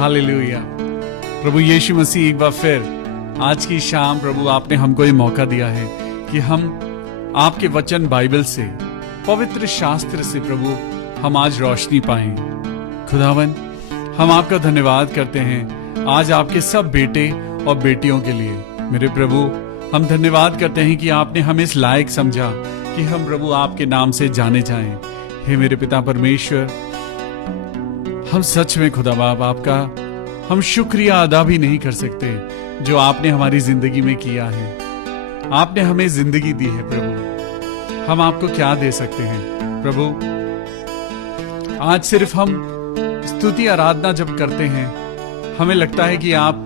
Hallelujah. प्रभु यीशु मसीह, एक बार फिर आज की शाम प्रभु आपने हमको ये मौका दिया है कि हम आपके वचन बाइबल से, पवित्र शास्त्र से प्रभु हम आज रोशनी पाएं। खुदावन, हम आपका धन्यवाद करते हैं आज आपके सब बेटे और बेटियों के लिए। मेरे प्रभु, हम धन्यवाद करते हैं कि आपने हमें इस लायक समझा कि हम प्रभु आपके नाम से जाने जाएं। हे मेरे पिता परमेश्वर, हम सच में खुदा बाप आपका हम शुक्रिया अदा भी नहीं कर सकते जो आपने हमारी जिंदगी में किया है। आपने हमें जिंदगी दी है प्रभु, हम आपको क्या दे सकते हैं प्रभु। आज सिर्फ हम स्तुति आराधना जब करते हैं, हमें लगता है कि आप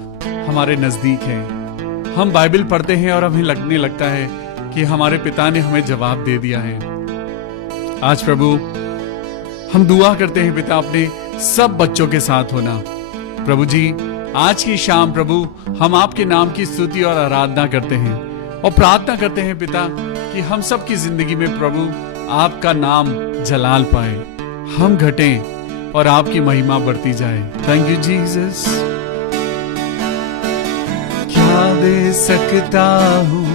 हमारे नजदीक हैं। हम बाइबल पढ़ते हैं और हमें लगने लगता है कि हमारे पिता ने हमें जवाब दे दिया है। आज प्रभु हम दुआ करते हैं पिता, अपने सब बच्चों के साथ होना। प्रभु जी, आज की शाम प्रभु हम आपके नाम की स्तुति और आराधना करते हैं और प्रार्थना करते हैं पिता कि हम सब की जिंदगी में प्रभु आपका नाम जलाल पाए, हम घटें और आपकी महिमा बढ़ती जाए। Thank you Jesus. क्या दे सकता हूँ,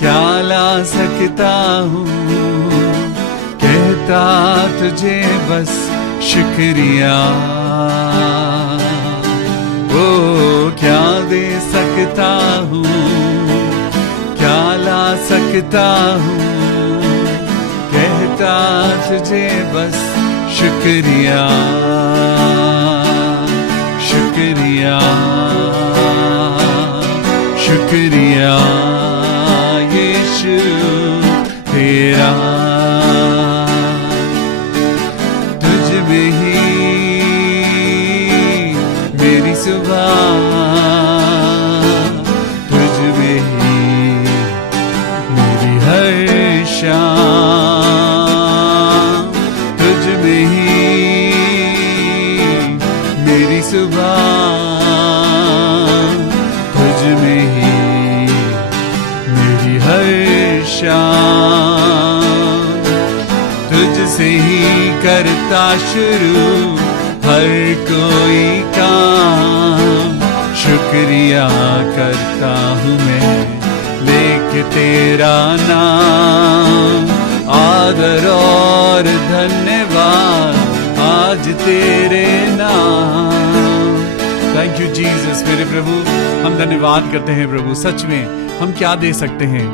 क्या ला सकता हूँ, कहता तुझे बस शुक्रिया। ओ क्या दे सकता हूँ, क्या ला सकता हूँ, कहता तुझे बस शुक्रिया, शुक्रिया, शुक्रिया यीशु तेरा। सुबह तुझ में ही मेरी हर शाम, तुझ में ही मेरी सुबह, तुझ में ही मेरी हर शाम, तुझसे ही करता शुरू हर कोई काम। शुक्रिया करता हूँ मैं लेके तेरा नाम, आदर और धन्यवाद आज तेरे नाम। Thank you Jesus. मेरे प्रभु, हम धन्यवाद करते हैं प्रभु। सच में हम क्या दे सकते हैं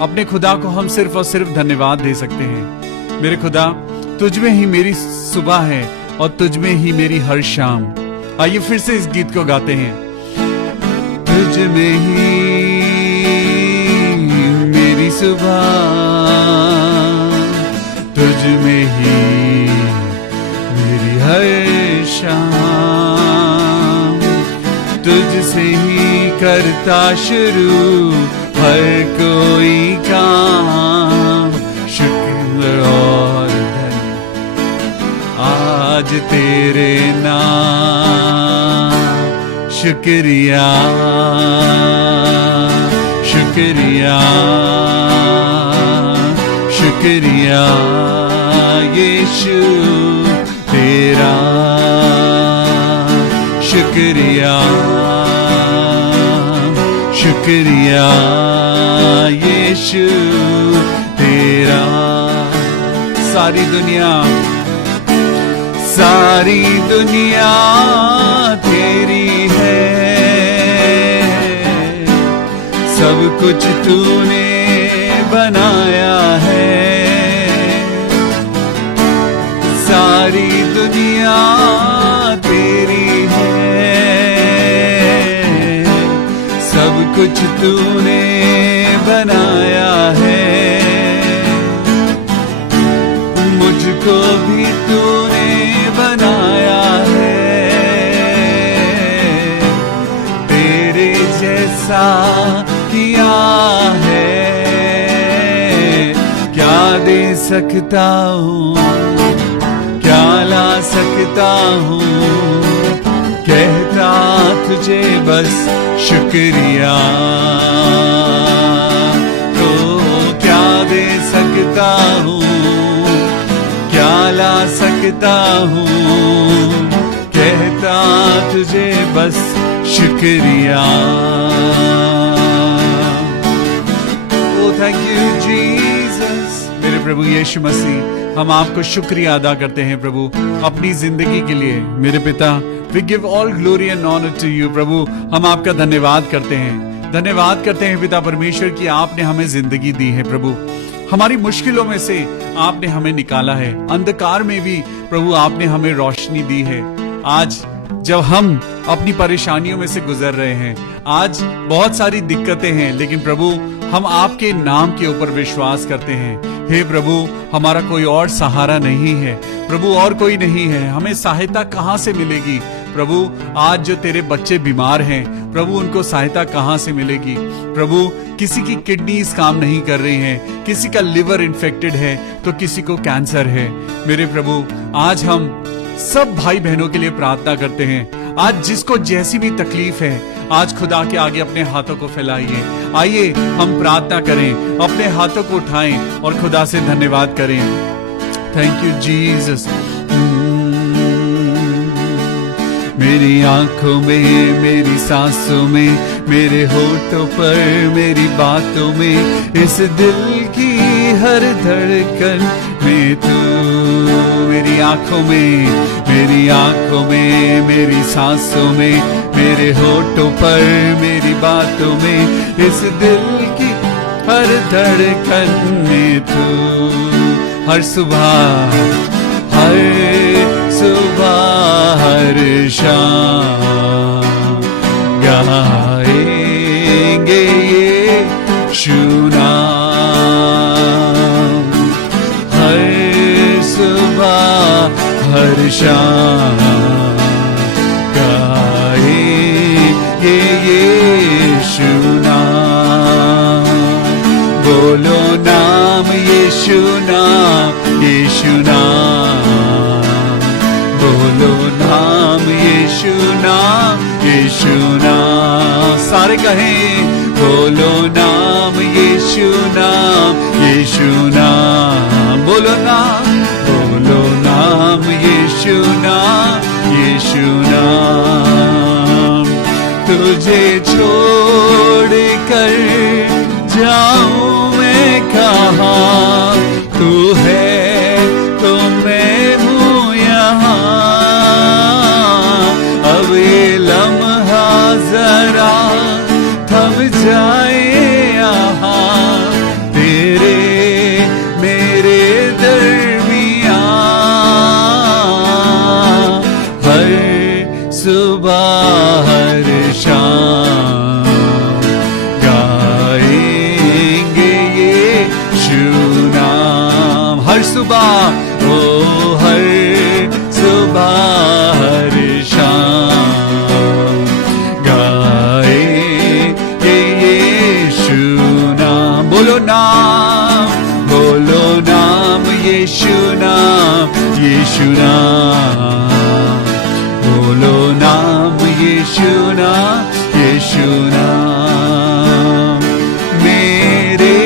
अपने खुदा को, हम सिर्फ और सिर्फ धन्यवाद दे सकते हैं। मेरे खुदा, तुझ में ही मेरी सुबह है और तुझ में ही मेरी हर शाम। आइए फिर से इस गीत को गाते हैं। तुझ में ही मेरी सुबह, तुझ में ही मेरी हर शाम, तुझसे ही करता शुरू हर कोई काम। शुक्र और आज तेरे नाम, शुक्रिया, शुक्रिया, शुक्रिया यीशु तेरा। शुक्रिया, शुक्रिया यीशु तेरा। सारी दुनिया तेरी है, सब कुछ तूने बनाया है। सारी दुनिया तेरी है, सब कुछ तूने बनाया है। मुझको भी तूने बनाया है, तेरे जैसा किया है। क्या दे सकता हूँ, क्या ला सकता हूँ, कहता तुझे बस शुक्रिया। तो क्या दे सकता हूँ, क्या ला सकता हूँ, कहता तुझे बस शुक्रिया। ओ थैंक यू जीसस। मेरे प्रभु यीशु मसीह, हम आपको शुक्रिया अदा करते हैं प्रभु अपनी जिंदगी के लिए। मेरे पिता, we give all glory and honour to you. प्रभु हम आपका धन्यवाद करते हैं, धन्यवाद करते हैं पिता परमेश्वर कि आपने हमें जिंदगी दी है प्रभु। हमारी मुश्किलों में से आपने हमें निकाला है, अंधकार में भी प्रभु आपने हमें रोशनी दी है। आज जब हम अपनी परेशानियों में से गुजर रहे हैं, आज बहुत सारी दिक्कतें हैं, लेकिन प्रभु हम आपके नाम के ऊपर विश्वास करते हैं। हे प्रभु, हमारा कोई और सहारा नहीं है प्रभु, और कोई नहीं है। हमें सहायता कहां से मिलेगी प्रभु? आज जो तेरे बच्चे बीमार हैं प्रभु, उनको सहायता कहां से मिलेगी प्रभु? किसी की किडनीज काम नहीं कर रही हैं, किसी का लिवर इन्फेक्टेड है, तो किसी को कैंसर है। मेरे प्रभु, आज हम सब भाई बहनों के लिए प्रार्थना करते हैं। आज जिसको जैसी भी तकलीफ है, आज खुदा के आगे अपने हाथों को फैलाइए। आइए हम प्रार्थना करें, अपने हाथों को उठाएं और खुदा से धन्यवाद करें। Thank you Jesus. मेरी आंखों में, मेरी सांसों में, मेरे होठों पर, मेरी बातों में, इस दिल की हर धड़कन में तू। मेरी आंखों में, मेरी आंखों में, मेरी सांसों में, मेरे होठों पर, मेरी बातों में, इस दिल की हर धड़कन में तू। हर सुबह, हर सुबह, हर शाम गाएंगे ये नाम। हर सुबह, हर शाम गाएंगे ये नाम। बोलो नाम यीशु नाम, यीशु नाम। बोलो नाम यीशु नाम, यीशु नाम। सारे कहें, बोलो नाम यीशु नाम, यीशु नाम। बोलो नाम, बोलो नाम यीशु नाम, यीशु नाम। तुझे छोड़ कर जाऊं मैं कहाँ, तू है तो मैं हूँ यहाँ। अब ये लम्हा जरा थम जाए यहाँ, तेरे मेरे दरमियाँ। हर सुबह, हर शाम गाएंगे ये नाम। हर सुबह, ओ हर सुबह, हर शाम गाएंगे ये नाम। बोलो नाम, बोलो नाम यीशु नाम, यीशु नाम। बोलो नाम यीशु नाम, यीशु नाम। मेरे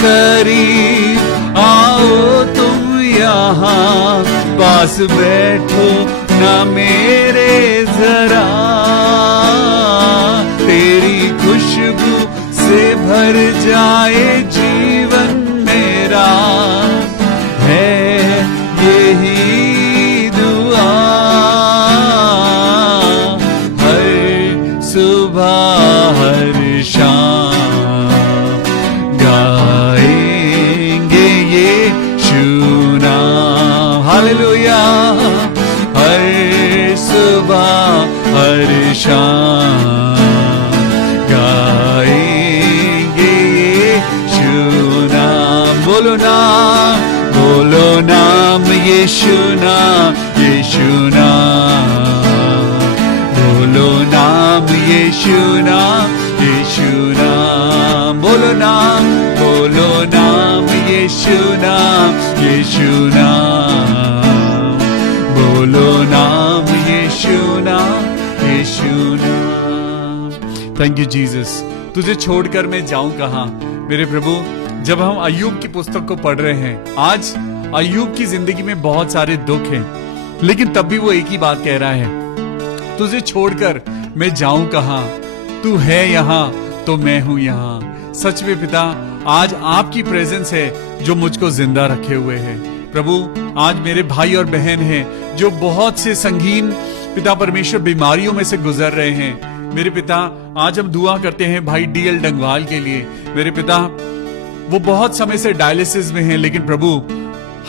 करीब आओ तुम यहाँ, पास बैठो ना मेरे जरा। तेरी खुशबू से भर जाए जीवन मेरा, है यही दुआ। हर सुबह, हर शाम गाएंगे ये नाम। हालेलुया। हर सुबह, हर शाम गाएंगे ये नाम। बोलो नाम, बोलो नाम यीशु नाम, यीशु नाम। बोलो नाम यीशु नाम, यीशु नाम। बोलो नाम, बोलो नाम यीशु नाम, यीशु नाम। बोलो नाम यीशु नाम, यीशु नाम। Thank you Jesus. तुझे छोड़कर मैं जाऊं कहां? मेरे प्रभु, जब हम अय्यूब की पुस्तक को पढ़ रहे हैं, आज अय्यूब की जिंदगी में बहुत सारे दुख हैं, लेकिन तब भी वो एक ही बात कह रहा है, तुझे छोड़कर मैं जाऊं कहां, तू है यहाँ तो मैं हूं यहाँ। सच में पिता, आज आपकी प्रेजेंस है जो मुझको जिंदा रखे हुए है। प्रभु, आज मेरे भाई और बहन हैं जो बहुत से संगीन पिता परमेश्वर बीमारियों में से गुजर रहे हैं। मेरे पिता, आज हम दुआ करते हैं भाई डीएल डंगवाल के लिए। मेरे पिता, वो बहुत समय से डायलिसिस में हैं, लेकिन प्रभु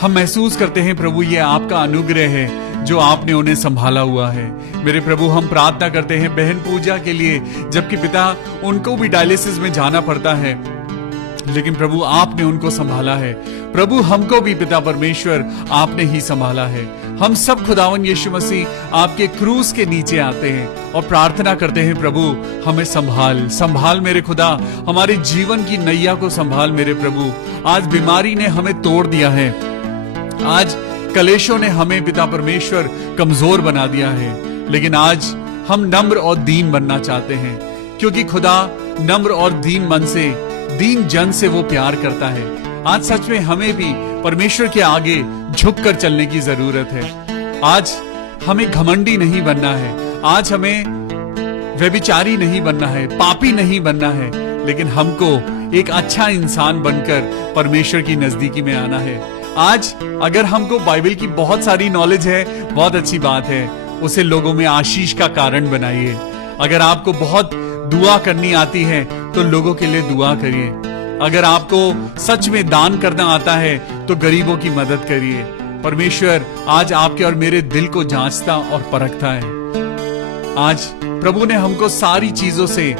हम महसूस करते हैं प्रभु ये आपका अनुग्रह है जो आपने उन्हें संभाला हुआ है। मेरे प्रभु, हम प्रार्थना करते हैं बहन पूजा के लिए, जबकि पिता उनको भी डायलिसिस में जाना पड़ता है, लेकिन प्रभु आपने उनको संभाला है। प्रभु हमको भी पिता परमेश्वर आपने ही संभाला है। हम सब खुदावन यीशु मसीह आपके क्रूस के नीचे आते हैं और प्रार्थना करते हैं प्रभु हमें संभाल मेरे खुदा, हमारे जीवन की नैया को संभाल मेरे प्रभु। आज बीमारी ने हमें तोड़ दिया है, आज कलेशों ने हमें पिता परमेश्वर कमजोर बना दिया है, लेकिन आज हम नम्र और दीन बनना चाहते हैं, क्योंकि खुदा नम्र और दीन मन से, दीन जन से वो प्यार करता है। आज सच में हमें भी परमेश्वर के आगे झुककर चलने की जरूरत है। आज हमें घमंडी नहीं बनना है, आज हमें व्यभिचारी नहीं बनना है, पापी नहीं बनना है, लेकिन हमको एक अच्छा इंसान बनकर परमेश्वर की नजदीकी में आना है। आज अगर हमको बाइबल की बहुत सारी नॉलेज है, बहुत अच्छी बात है, उसे लोगों में आशीष का कारण बनाइए। अगर आपको बहुत दुआ करनी आती है तो लोगों के लिए दुआ करिए। अगर आपको सच में दान करना आता है तो गरीबों की मदद करिए। परमेश्वर आज आपके और मेरे दिल को जांचता और परखता है। आज प्रभु ने हमको सारी चीजों से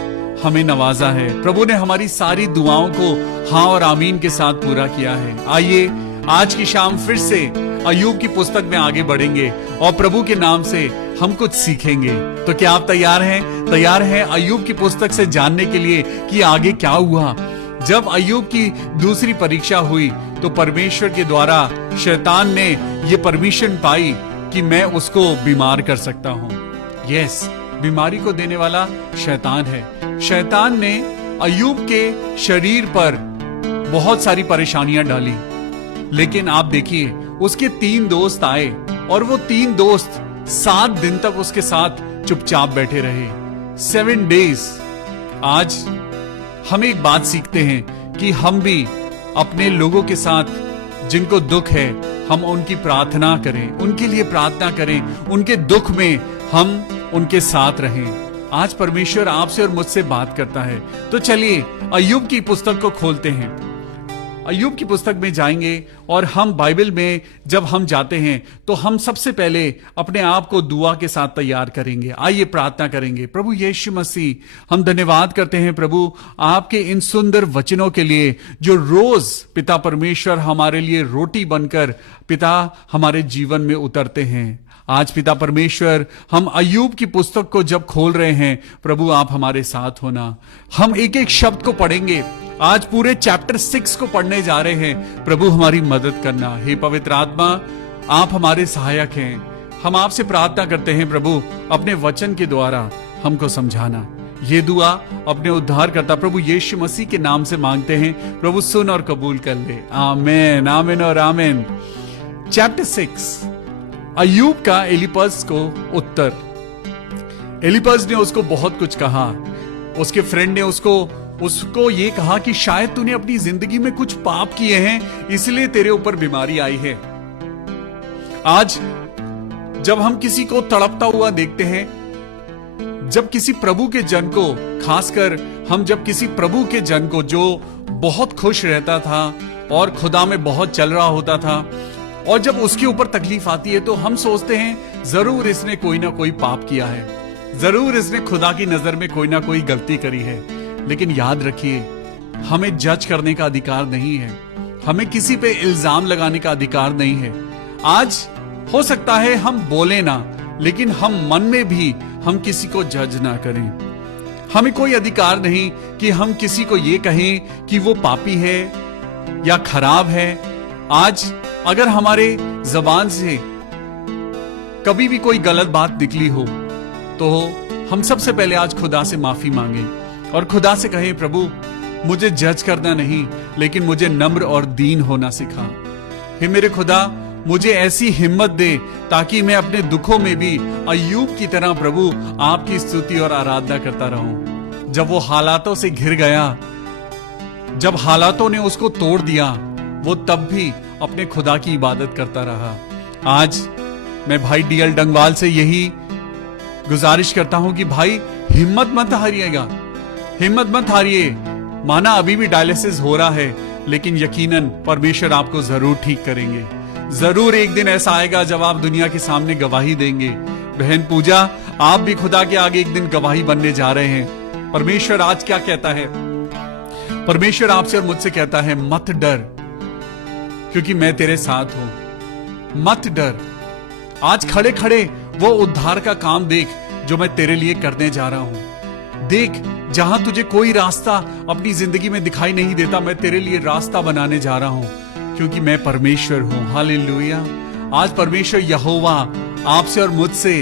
हमें नवाजा है। प्रभु ने हमारी सारी दुआओं को हाँ और आमीन के साथ पूरा किया है। आइए आज की शाम फिर से अय्यूब की पुस्तक में आगे बढ़ेंगे और प्रभु के नाम से हम कुछ सीखेंगे। तो क्या आप तैयार हैं अय्यूब की पुस्तक से जानने के लिए कि आगे क्या हुआ? जब अय्यूब की दूसरी परीक्षा हुई तो परमेश्वर के द्वारा शैतान ने ये परमिशन पाई कि मैं उसको बीमार कर सकता हूं। यस, बीमारी को देने वाला शैतान है। शैतान ने अय्यूब के शरीर पर बहुत सारी परेशानियां डाली, लेकिन आप देखिए उसके 3 दोस्त आए और वो 3 दोस्त 7 दिन तक उसके साथ चुपचाप बैठे रहे। 7 डेज। आज हम एक बात सीखते हैं कि हम भी अपने लोगों के साथ जिनको दुख है, हम उनकी प्रार्थना करें, उनके लिए प्रार्थना करें, उनके दुख में हम उनके साथ रहें। आज परमेश्वर आपसे और मुझसे बात करता है। तो चलिए अय्यूब की पुस्तक को खोलते हैं। अय्यूब की पुस्तक में जाएंगे और हम बाइबल में जब हम जाते हैं तो हम सबसे पहले अपने आप को दुआ के साथ तैयार करेंगे। आइए प्रार्थना करेंगे। प्रभु यीशु मसीह, हम धन्यवाद करते हैं प्रभु आपके इन सुंदर वचनों के लिए जो रोज पिता परमेश्वर हमारे लिए रोटी बनकर पिता हमारे जीवन में उतरते हैं। आज पिता परमेश्वर हम अय्यूब की पुस्तक को जब खोल रहे हैं, प्रभु आप हमारे साथ होना। हम एक एक शब्द को पढ़ेंगे। आज पूरे चैप्टर 6 को पढ़ने जा रहे हैं। प्रभु हमारी मदद करना। हे पवित्र आत्मा, आप हमारे सहायक हैं। हम आपसे प्रार्थना करते हैं प्रभु अपने वचन के द्वारा हमको समझाना। ये दुआ अपने उद्धारकर्ता प्रभु यीशु मसीह के नाम से मांगते हैं। प्रभु सुन और कबूल कर ले। आमीन, आमीन और आमीन। चैप्टर 6, अय्यूब का एलिपज को उत्तर। एलिपज ने उसको बहुत कुछ कहा। उसके फ्रेंड ने उसको ये कहा कि शायद तूने अपनी जिंदगी में कुछ पाप किए हैं, इसलिए तेरे ऊपर बीमारी आई है। आज जब हम किसी को तड़पता हुआ देखते हैं, जब किसी प्रभु के जन को, खासकर हम जब किसी प्रभु के जन को जो बहुत खुश रहता था और खुदा में बहुत चल रहा होता था, और जब उसके ऊपर तकलीफ आती है तो हम सोचते हैं जरूर इसने कोई ना कोई पाप किया है, जरूर इसने खुदा की नजर में कोई ना कोई गलती करी है। लेकिन याद रखिए, हमें जज करने का अधिकार नहीं है, हमें किसी पे इल्जाम लगाने का अधिकार नहीं है। आज हो सकता है हम बोले ना, लेकिन हम मन में भी हम किसी को जज ना करें। हमें कोई अधिकार नहीं कि हम किसी को ये कहें कि वो पापी है या खराब है। आज अगर हमारे जबान से कभी भी कोई गलत बात निकली हो तो हम सबसे पहले आज खुदा से माफी मांगे और खुदा से कहें, प्रभु मुझे जज करना नहीं, लेकिन मुझे नम्र और दीन होना सिखा। हे मेरे खुदा, मुझे ऐसी हिम्मत दे ताकि मैं अपने दुखों में भी अय्यूब की तरह प्रभु आपकी स्तुति और आराधना करता रहूं। जब वो हालातों से घिर गया, जब हालातों ने उसको तोड़ दिया, वो तब भी अपने खुदा की इबादत करता रहा। आज मैं भाई डीएल डंगवाल से यही गुजारिश करता हूं कि भाई हिम्मत मत हारिएगा, हिम्मत मत हारिए। माना अभी भी डायलिसिस हो रहा है, लेकिन यकीनन परमेश्वर आपको जरूर ठीक करेंगे। जरूर एक दिन ऐसा आएगा जब आप दुनिया के सामने गवाही देंगे। बहन पूजा, आप भी खुदा के आगे एक दिन गवाही बनने जा रहे हैं। परमेश्वर आज क्या कहता है? परमेश्वर आपसे और मुझसे कहता है, मत डर, क्योंकि मैं तेरे साथ हूं। मत डर। आज खड़े खड़े वो उद्धार का काम देख जो मैं तेरे लिए करने जा रहा हूं। देख, जहां तुझे कोई रास्ता अपनी जिंदगी में दिखाई नहीं देता, मैं तेरे लिए रास्ता बनाने जा रहा हूं, क्योंकि मैं परमेश्वर हूं। हालेलुया। आज परमेश्वर यहोवा आपसे और मुझसे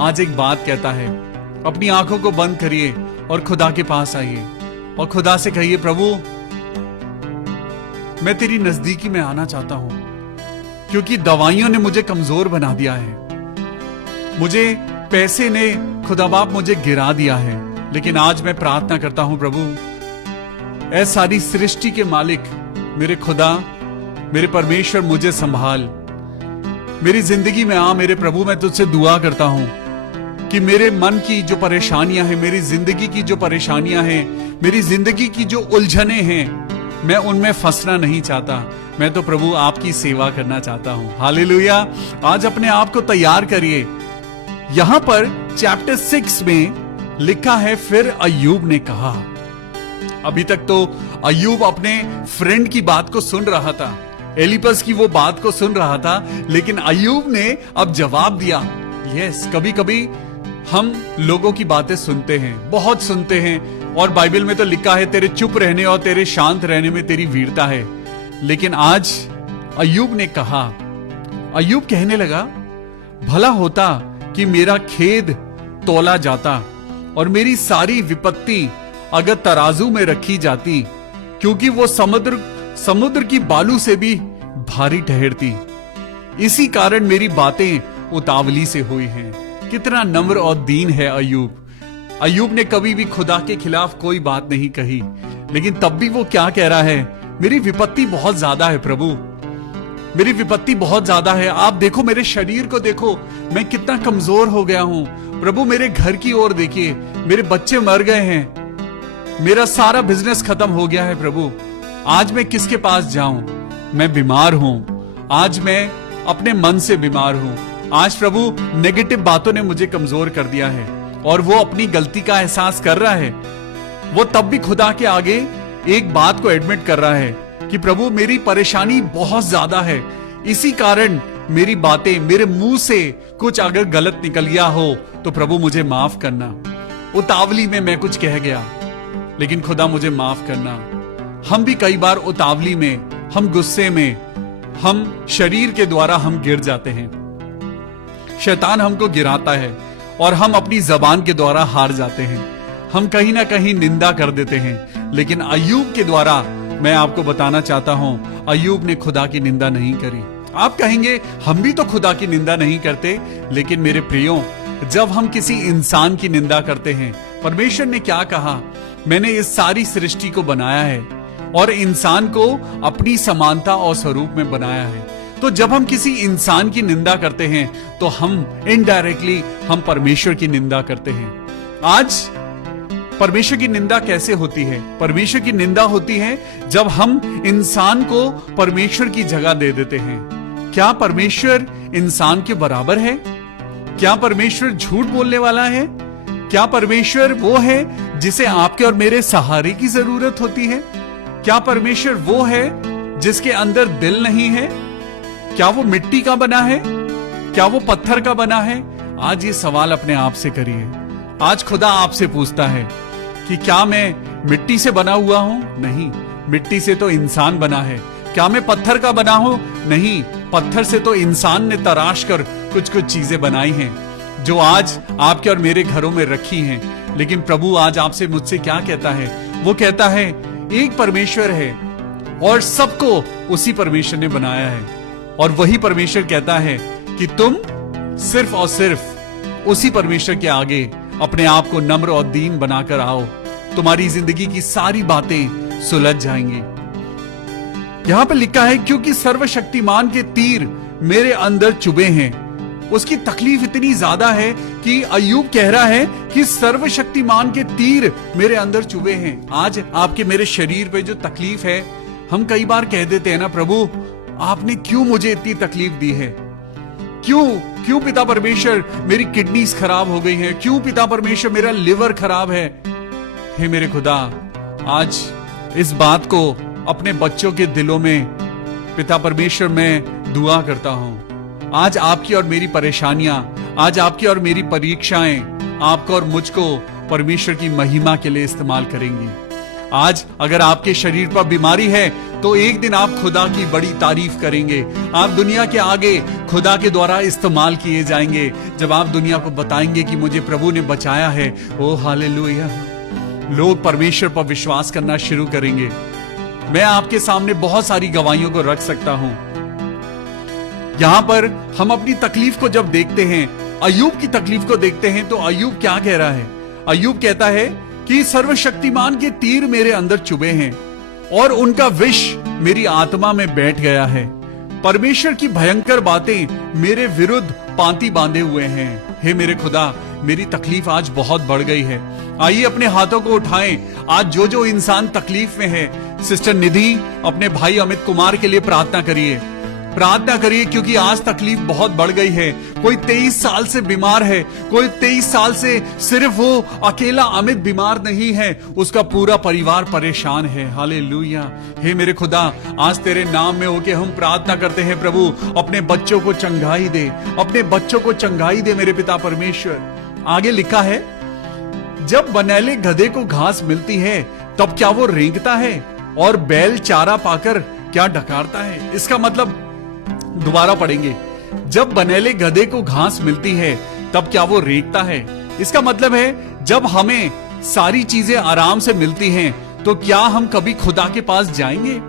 आज एक बात कहता है। अपनी आंखों को बंद करिए और खुदा के पास आइए और खुदा से कहिए, प्रभु मैं तेरी नजदीकी में आना चाहता हूं, क्योंकि दवाइयों ने मुझे कमजोर बना दिया है, मुझे पैसे ने खुदा बाप मुझे गिरा दिया है। लेकिन आज मैं प्रार्थना करता हूं, प्रभु ऐ सारी सृष्टि के मालिक, मेरे खुदा, मेरे परमेश्वर, मुझे संभाल, मेरी जिंदगी में आ। मेरे प्रभु, मैं तुझसे दुआ करता हूं कि मेरे मन की जो परेशानियां हैं, मेरी जिंदगी की जो परेशानियां हैं, मेरी जिंदगी की जो उलझने हैं, मैं उनमें फंसना नहीं चाहता। मैं तो प्रभु आपकी सेवा करना चाहता हूं। हालेलुया। आज अपने आप को तैयार करिए। यहां पर चैप्टर 6 में लिखा है, फिर अय्यूब ने कहा। अभी तक तो अय्यूब अपने फ्रेंड की बात को सुन रहा था, एलिपस की वो बात को सुन रहा था, लेकिन अय्यूब ने अब जवाब दिया। यस, कभी कभी हम लोगों की बातें सुनते हैं, बहुत सुनते हैं, और बाइबल में तो लिखा है, तेरे चुप रहने और तेरे शांत रहने में तेरी वीरता है। लेकिन आज अय्यूब ने कहा, अय्यूब कहने लगा, भला होता कि मेरा खेद तोला जाता और मेरी सारी विपत्ति अगर तराजू में रखी जाती, क्योंकि वो समुद्र की बालू से भी भारी ठहरती। इसी कारण मेरी बातें उतावली से हुई हैं। कितना नम्र और दीन है अय्यूब। अय्यूब ने कभी भी खुदा के खिलाफ कोई बात नहीं कही, लेकिन तब भी वो क्या कह रहा है? मेरी विपत्ति बहुत ज्यादा है प्रभु, मेरी विपत्ति बहुत ज्यादा है। आप देखो, मेरे शरीर को देखो, मैं कितना कमजोर हो गया हूं। प्रभु मेरे घर की ओर देखिए, मेरे बच्चे मर गए हैं, मेरा सारा बिजनेस खत्म हो गया है। प्रभु आज मैं किसके पास जाऊं? मैं बीमार हूं, आज मैं अपने मन से बीमार हूं। आज प्रभु नेगेटिव बातों ने मुझे कमजोर कर दिया है, और वो अपनी गलती का एहसास कर रहा है। वो तब भी खुदा के आगे एक बात को एडमिट कर रहा है कि प्रभु मेरी परेशानी बहुत ज्यादा है, इसी कारण मेरी बातें, मेरे मुंह से कुछ अगर गलत निकल गया हो तो प्रभु मुझे माफ करना। उतावली में मैं कुछ कह गया, लेकिन खुदा मुझे माफ करना। हम भी कई बार उतावली में, हम गुस्से में, हम शरीर के द्वारा हम गिर जाते हैं। शैतान हमको गिराता है और हम अपनी जबान के द्वारा हार जाते हैं। हम कहीं ना कहीं निंदा कर देते हैं, लेकिन अय्यूब के द्वारा मैं आपको बताना चाहता हूं, अय्यूब ने खुदा की निंदा नहीं करी। आप कहेंगे हम भी तो खुदा की निंदा नहीं करते, लेकिन मेरे प्रियो, जब हम किसी इंसान की निंदा करते हैं, परमेश्वर ने क्या कहा? मैंने इस सारी सृष्टि को बनाया है और इंसान को अपनी समानता और स्वरूप में बनाया है। तो जब हम किसी इंसान की निंदा करते हैं तो हम इनडायरेक्टली हम परमेश्वर की निंदा करते हैं। आज परमेश्वर की निंदा कैसे होती है? परमेश्वर की निंदा होती है जब हम इंसान को परमेश्वर की जगह दे देते हैं। क्या परमेश्वर इंसान के बराबर है? क्या परमेश्वर झूठ बोलने वाला है? क्या परमेश्वर वो है जिसे आपके और मेरे सहारे की जरूरत होती है? क्या परमेश्वर वो है जिसके अंदर दिल नहीं है? क्या वो मिट्टी का बना है? क्या वो पत्थर का बना है? आज ये सवाल अपने आप से करिए। आज खुदा आपसे पूछता है कि क्या मैं मिट्टी से बना हुआ हूं? नहीं, मिट्टी से तो इंसान बना है। क्या मैं पत्थर का बना हूं? नहीं, पत्थर से तो इंसान ने तराश कर कुछ कुछ चीजें बनाई हैं जो आज आपके और मेरे घरों में रखी हैं। लेकिन प्रभु आज आपसे मुझसे क्या कहता है? वो कहता है एक परमेश्वर है और सबको उसी परमेश्वर ने बनाया है। और वही परमेश्वर कहता है कि तुम सिर्फ और सिर्फ उसी परमेश्वर के आगे अपने आप को नम्र और दीन बनाकर आओ, तुम्हारी जिंदगी की सारी बातें सुलझ जाएंगी। यहां पर लिखा है, क्योंकि सर्वशक्तिमान के तीर मेरे अंदर चुभे हैं। उसकी तकलीफ इतनी ज्यादा है कि अय्यूब कह रहा है कि सर्वशक्तिमान के तीर मेरे अंदर चुभे हैं। आज आपके मेरे शरीर पे जो तकलीफ है, हम कई बार कह देते हैं ना, प्रभु आपने क्यों मुझे इतनी तकलीफ दी है? क्यों पिता परमेश्वर मेरी किडनीज खराब हो गई हैं? क्यों पिता परमेश्वर मेरा लिवर खराब है? हे मेरे खुदा, आज इस बात को अपने बच्चों के दिलों में पिता परमेश्वर मैं दुआ करता हूं। आज आपकी और मेरी परेशानियां, आज आपकी और मेरी परीक्षाएं आपको और मुझको परमेश्वर की महिमा के लिए इस्तेमाल करेंगी। आज अगर आपके शरीर पर बीमारी है तो एक दिन आप खुदा की बड़ी तारीफ करेंगे। आप दुनिया के आगे खुदा के द्वारा इस्तेमाल किए जाएंगे जब आप दुनिया को बताएंगे कि मुझे प्रभु ने बचाया है। ओ हालेलुया। लोग परमेश्वर पर विश्वास करना शुरू करेंगे। मैं आपके सामने बहुत सारी गवाहियों को रख सकता हूं। यहां पर हम अपनी तकलीफ को जब देखते हैं, अय्यूब की तकलीफ को देखते हैं, तो अय्यूब क्या कह रहा है? अय्यूब कहता है कि सर्वशक्तिमान के तीर मेरे अंदर चुभे हैं और उनका विष मेरी आत्मा में बैठ गया है। परमेश्वर की भयंकर बातें मेरे विरुद्ध पांति बांधे हुए हैं। हे मेरे खुदा, मेरी तकलीफ आज बहुत बढ़ गई है। आइए अपने हाथों को उठाएं। आज जो जो इंसान तकलीफ में है, सिस्टर निधि अपने भाई अमित कुमार के लिए प्रार्थना करिए, क्योंकि आज तकलीफ बहुत बढ़ गई है। कोई 23 साल से बीमार है, कोई 23 साल से सिर्फ वो अकेला अमित बीमार नहीं है, उसका पूरा परिवार परेशान है। हालेलुया। हे मेरे खुदा, आज तेरे नाम में होके हम प्रार्थना करते हैं, प्रभु अपने बच्चों को चंगाई दे, अपने बच्चों को चंगाई दे मेरे पिता परमेश्वर। आगे लिखा है, जब बनेले गधे को घास मिलती है तब क्या वो रेंगता है, और बैल चारा पाकर क्या डकारता है? इसका मतलब, दोबारा पढ़ेंगे, जब बनेले गधे को घास मिलती है तब क्या वो रेंगता है? इसका मतलब है, जब हमें सारी चीजें आराम से मिलती हैं तो क्या हम कभी खुदा के पास जाएंगे?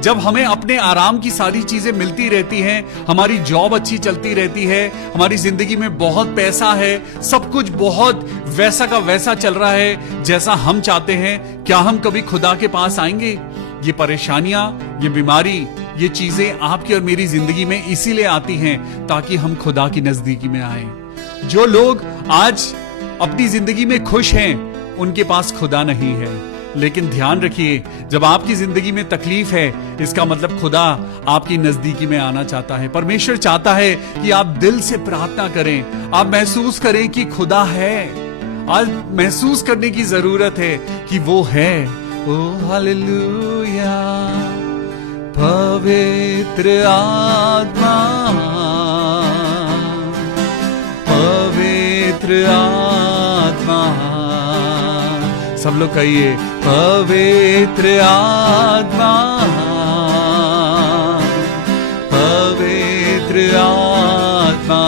जब हमें अपने आराम की सारी चीजें मिलती रहती हैं, हमारी जॉब अच्छी चलती रहती है, हमारी जिंदगी में बहुत पैसा है, सब कुछ बहुत वैसा का वैसा चल रहा है जैसा हम चाहते हैं, क्या हम कभी खुदा के पास आएंगे? ये परेशानियां, ये बीमारी, ये चीजें आपकी और मेरी जिंदगी में इसीलिए आती हैं ताकि हम खुदा की नजदीकी में आए। जो लोग आज अपनी जिंदगी में खुश हैं, उनके पास खुदा नहीं है। लेकिन ध्यान रखिए, जब आपकी जिंदगी में तकलीफ है, इसका मतलब खुदा आपकी नजदीकी में आना चाहता है। परमेश्वर चाहता है कि आप दिल से प्रार्थना करें, आप महसूस करें कि खुदा है। आज महसूस करने की जरूरत है कि वो है। ओ हालेलुया। पवित्र आत्मा, पवित्र आत्मा, सब लोग कहिए, पवित्र आत्मा, पवित्र आत्मा,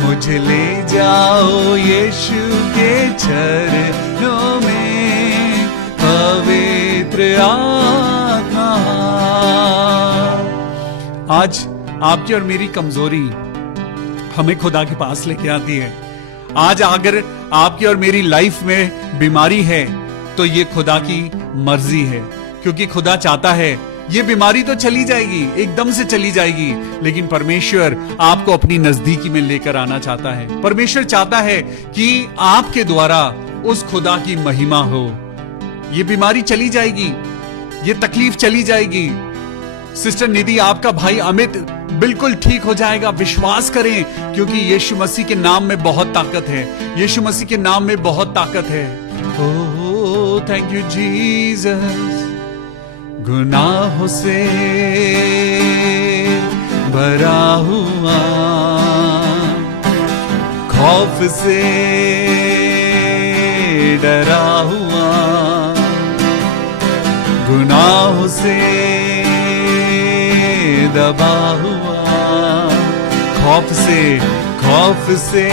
मुझे ले जाओ यीशु के चरणों में, पवित्र आत्मा। आज आपकी और मेरी कमजोरी हमें खुदा के पास लेके आती है। आज अगर आपकी और मेरी लाइफ में बीमारी है तो ये खुदा की मर्जी है, क्योंकि खुदा चाहता है ये बीमारी तो चली जाएगी, एकदम से चली जाएगी, लेकिन परमेश्वर आपको अपनी नजदीकी में लेकर आना चाहता है। परमेश्वर चाहता है कि आपके द्वारा उस खुदा की महिमा हो। ये बीमारी चली जाएगी, ये तकलीफ चली जाएगी। सिस्टर निधि, आपका भाई अमित बिल्कुल ठीक हो जाएगा, विश्वास करें, क्योंकि यीशु मसीह के नाम में बहुत ताकत है। यीशु मसीह के नाम में बहुत ताकत है। Oh thank you Jesus. गुनाहों से भरा हुआ, खौफ से डरा हुआ, गुनाहों से दबा हुआ, खौफ से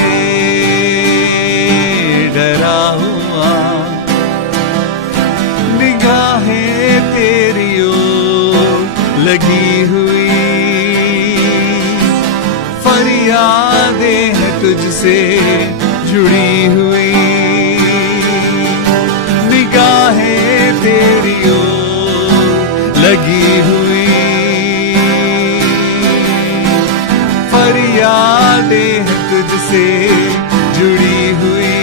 डरा हुआ, निगाहें तेरी ओर लगी हुई तुझसे जुड़ी हुई, निगाहें तेरी ओर लगी हुई, फरियादें हैं तुझसे जुड़ी हुई।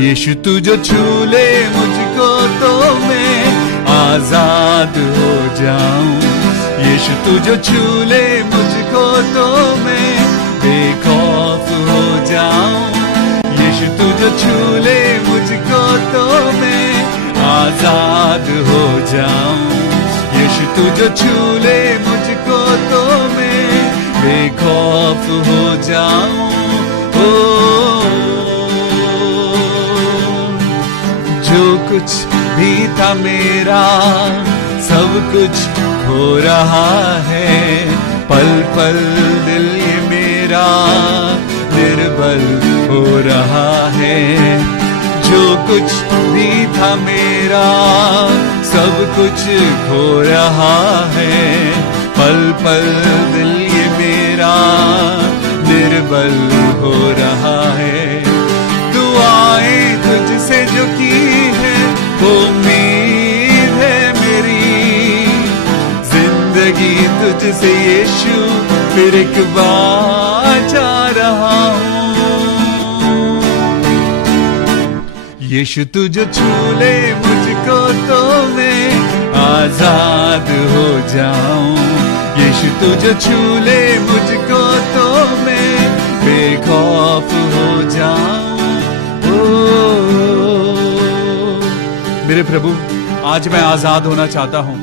यीशु तू जो छू ले मुझको तो मैं आजाद हो जाऊं। यीशु तू जो छू ले मुझको तो मैं बेखौफ हो जाऊं। यीशु तू जो छू ले मुझको तो मैं आजाद हो जाऊं। यीशु तू जो छू ले मुझको तो मैं बेखौफ हो जाऊं। जो कुछ भी था मेरा सब कुछ खो रहा है, पल पल दिल ये मेरा निर्बल हो रहा है। जो कुछ भी था मेरा सब कुछ खो रहा है, पल पल दिल ये मेरा निर्बल हो रहा है। दुआएं तुझसे जो की है वो उम्मीद है मेरी, जिंदगी तुझसे यीशु फिर एक बार जा रहा हूँ। यीशु तू जो छू ले मुझको तो मैं आजाद हो जाऊं। यीशु तू जो छू ले मुझको तो मैं बेखौफ हो जाऊं। मेरे प्रभु, आज मैं आजाद होना चाहता हूं।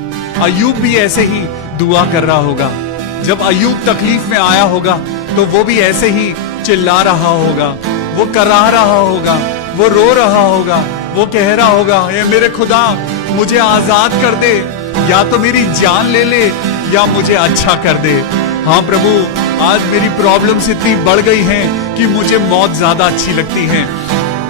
अय्यूब भी ऐसे ही दुआ कर रहा होगा। जब अय्यूब तकलीफ में आया होगा तो वो भी ऐसे ही चिल्ला रहा होगा, वो कराह रहा होगा, वो रो रहा होगा, वो कह रहा होगा, ए मेरे खुदा मुझे आजाद कर दे, या तो मेरी जान ले ले या मुझे अच्छा कर दे। हाँ प्रभु, आज मेरी प्रॉब्लम्स इतनी बढ़ गई हैं कि मुझे मौत ज्यादा अच्छी लगती है।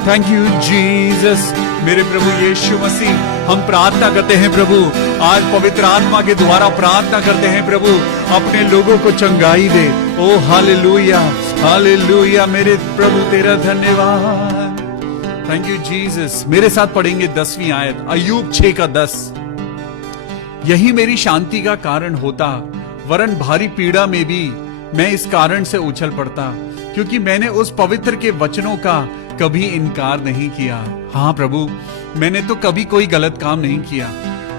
Thank you Jesus. मेरे प्रभु यीशु मसीह, हम प्रार्थना करते हैं प्रभु, आज पवित्र आत्मा के द्वारा प्रार्थना करते हैं प्रभु, अपने लोगों को चंगाई दे। ओ हालेलुया, हालेलुया मेरे प्रभु, तेरा धन्यवाद। Thank you Jesus. मेरे साथ पढ़ेंगे 10वीं आयत, अय्यूब 6:10। यही मेरी शांति का कारण होता, वरन भारी पीड़ा में भी मैं इस कारण से उछल पड़ता, क्योंकि मैंने उस पवित्र के वचनों का कभी इनकार नहीं किया। हाँ प्रभु, मैंने तो कभी कोई गलत काम नहीं किया।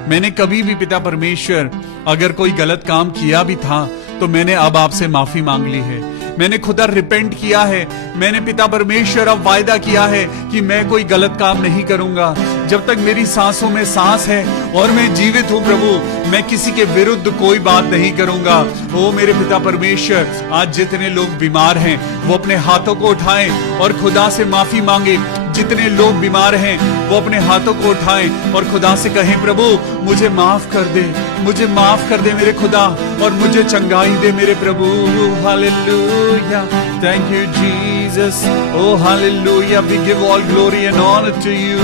मैंने कभी भी पिता परमेश्वर, अगर कोई गलत काम किया भी था तो मैंने अब आपसे माफी मांग ली है। मैंने खुदा रिपेंट किया है। मैंने पिता परमेश्वर अब वायदा किया है कि मैं कोई गलत काम नहीं करूंगा। जब तक मेरी सांसों में सांस है और मैं जीवित हूं प्रभु, मैं किसी के विरुद्ध कोई बात नहीं करूंगा। ओ मेरे पिता परमेश्वर, आज जितने लोग बीमार हैं वो अपने हाथों को उठाएं और खुदा से माफी मांगे। जितने लोग बीमार हैं वो अपने हाथों को उठाएं और खुदा से कहें, प्रभु मुझे माफ कर दे, मुझे माफ कर दे मेरे खुदा, और मुझे चंगाई दे मेरे प्रभु। Hallelujah, thank you Jesus. Oh hallelujah, we give all glory and honour to you.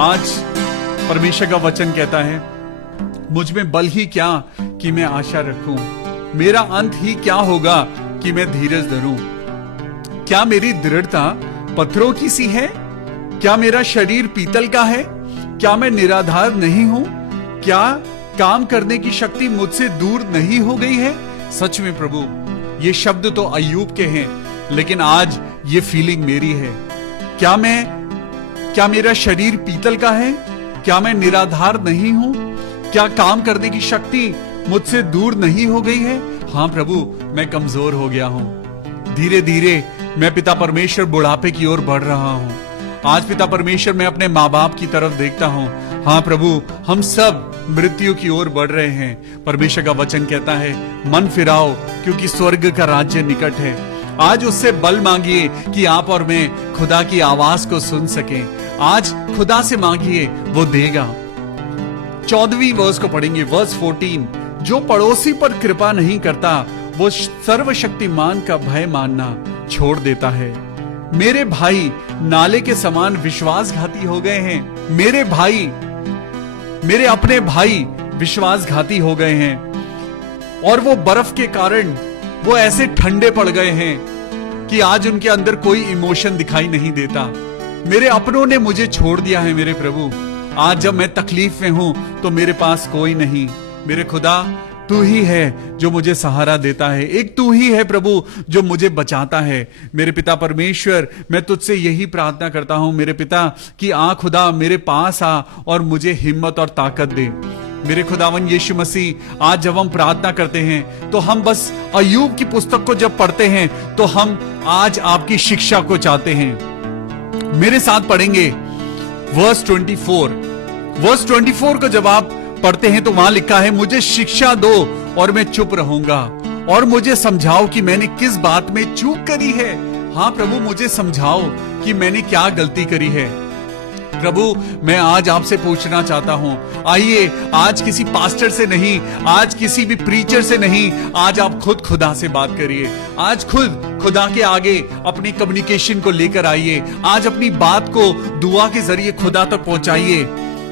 आज परमेश्वर का वचन कहता है, मुझ में बल ही क्या कि मैं आशा रखूं, मेरा अंत ही क्या होगा कि मैं धीरज धरूं। क्या मेरी दृढ़ता पत्थरों की सी है? क्या मेरा शरीर पीतल का है? क्या मैं निराधार नहीं हूं? क्या काम करने की शक्ति मुझसे दूर नहीं हो गई है? सच में प्रभु, ये शब्द तो अय्यूब के हैं, लेकिन आज ये फीलिंग मेरी है। क्या मेरा शरीर पीतल का है? क्या मैं निराधार नहीं हूं? क्या काम करने की शक्ति मुझसे दूर नहीं हो गई है? हाँ प्रभु, मैं कमजोर हो गया हूं। धीरे धीरे मैं पिता परमेश्वर बुढ़ापे की ओर बढ़ रहा हूं। आज पिता परमेश्वर, मैं अपने माँ बाप की तरफ देखता हूं। हाँ प्रभु, हम सब मृत्यु की ओर बढ़ रहे हैं। परमेश्वर का वचन कहता है, मन फिराओ क्योंकि स्वर्ग का राज्य निकट है। आज उससे बल मांगिए कि आप और मैं खुदा की आवाज को सुन सकें। आज खुदा से मांगिए, वो देगा। 14वीं वर्स को पढ़ेंगे, वर्स 14। जो पड़ोसी पर कृपा नहीं करता वो सर्वशक्तिमान का भय मानना छोड़ देता है। मेरे भाई नाले के समान विश्वासघाती हो गए हैं। मेरे भाई, मेरे अपने भाई विश्वासघाती हो गए हैं और वो बर्फ के कारण वो ऐसे ठंडे पड़ गए हैं कि आज उनके अंदर कोई इमोशन दिखाई नहीं देता। मेरे अपनों ने मुझे छोड़ दिया है मेरे प्रभु। आज जब मैं तकलीफ में हूं तो मेरे पास कोई नहीं। मेरे खुदा, तू ही है जो मुझे सहारा देता है, एक तू ही है प्रभु जो मुझे बचाता है। मेरे पिता परमेश्वर, मैं तुझसे यही प्रार्थना करता हूं मेरे पिता कि खुदा मेरे पास आ और मुझे हिम्मत और ताकत दे। मेरे खुदावन यीशु मसीह, आज जब हम प्रार्थना करते हैं तो हम बस अय्यूब की पुस्तक को जब पढ़ते हैं तो हम आज आपकी शिक्षा को चाहते हैं। मेरे साथ पढ़ेंगे वर्स 24। वर्स 24 को जब आप पढ़ते हैं तो वहां लिखा है, मुझे शिक्षा दो और मैं चुप रहूंगा, और मुझे समझाओ कि मैंने किस बात में चूक करी है। हाँ प्रभु, मुझे समझाओ कि मैंने क्या गलती करी है। प्रभु, मैं आज आपसे पूछना चाहता हूं, आइए आज किसी पास्टर से नहीं, आज किसी भी प्रीचर से नहीं, आज आप खुद खुदा से बात करिए। आज खुद खुदा के आगे अपनी कम्युनिकेशन को लेकर आइए। आज अपनी बात को दुआ के जरिए खुदा तक पहुंचाइए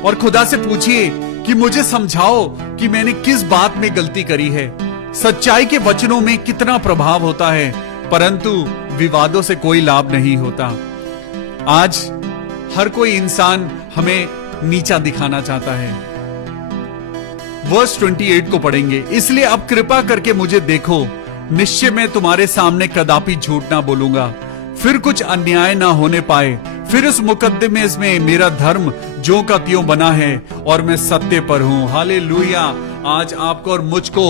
और खुदा से पूछिए कि मुझे समझाओ कि मैंने किस बात में गलती करी है। सच्चाई के वचनों में कितना प्रभाव होता है, परंतु विवादों से कोई लाभ नहीं होता। आज हर कोई इंसान हमें नीचा दिखाना चाहता है। वर्स 28 को पढ़ेंगे, इसलिए अब कृपा करके मुझे देखो, निश्चय मैं तुम्हारे सामने कदापि झूठ ना बोलूंगा, फिर कुछ अन्याय ना होने पाए, फिर उस मुकद्दमे में मेरा धर्म जो का त्यों बना है और मैं सत्य पर हूं। हालेलुया। आज आपको और मुझको